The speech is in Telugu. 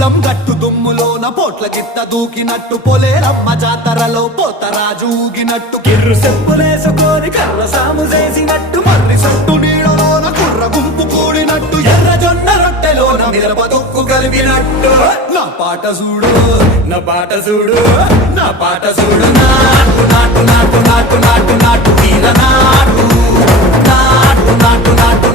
పొలం గట్టు దుమ్ములోన పోట్ల గిత్త దూకినట్టు పొలేరమ్మ జాతరలో పోతరాజు ఊగినట్టు కిర్రు చెప్పులేసుకొని కర్ర సాము చేసినట్టు మర్రి సట్టు నీడలోన కుర్ర గుంపు కూడినట్టు ఎర్ర జొన్న రొట్టెలోన మిరప దొక్కు కలిపినట్టు నా పాట చూడు నా పాట చూడు నా పాట చూడు నాటు నాటు నాటు నాటు నాటు నాటు తీర నాటు నాటు నాటు నాటు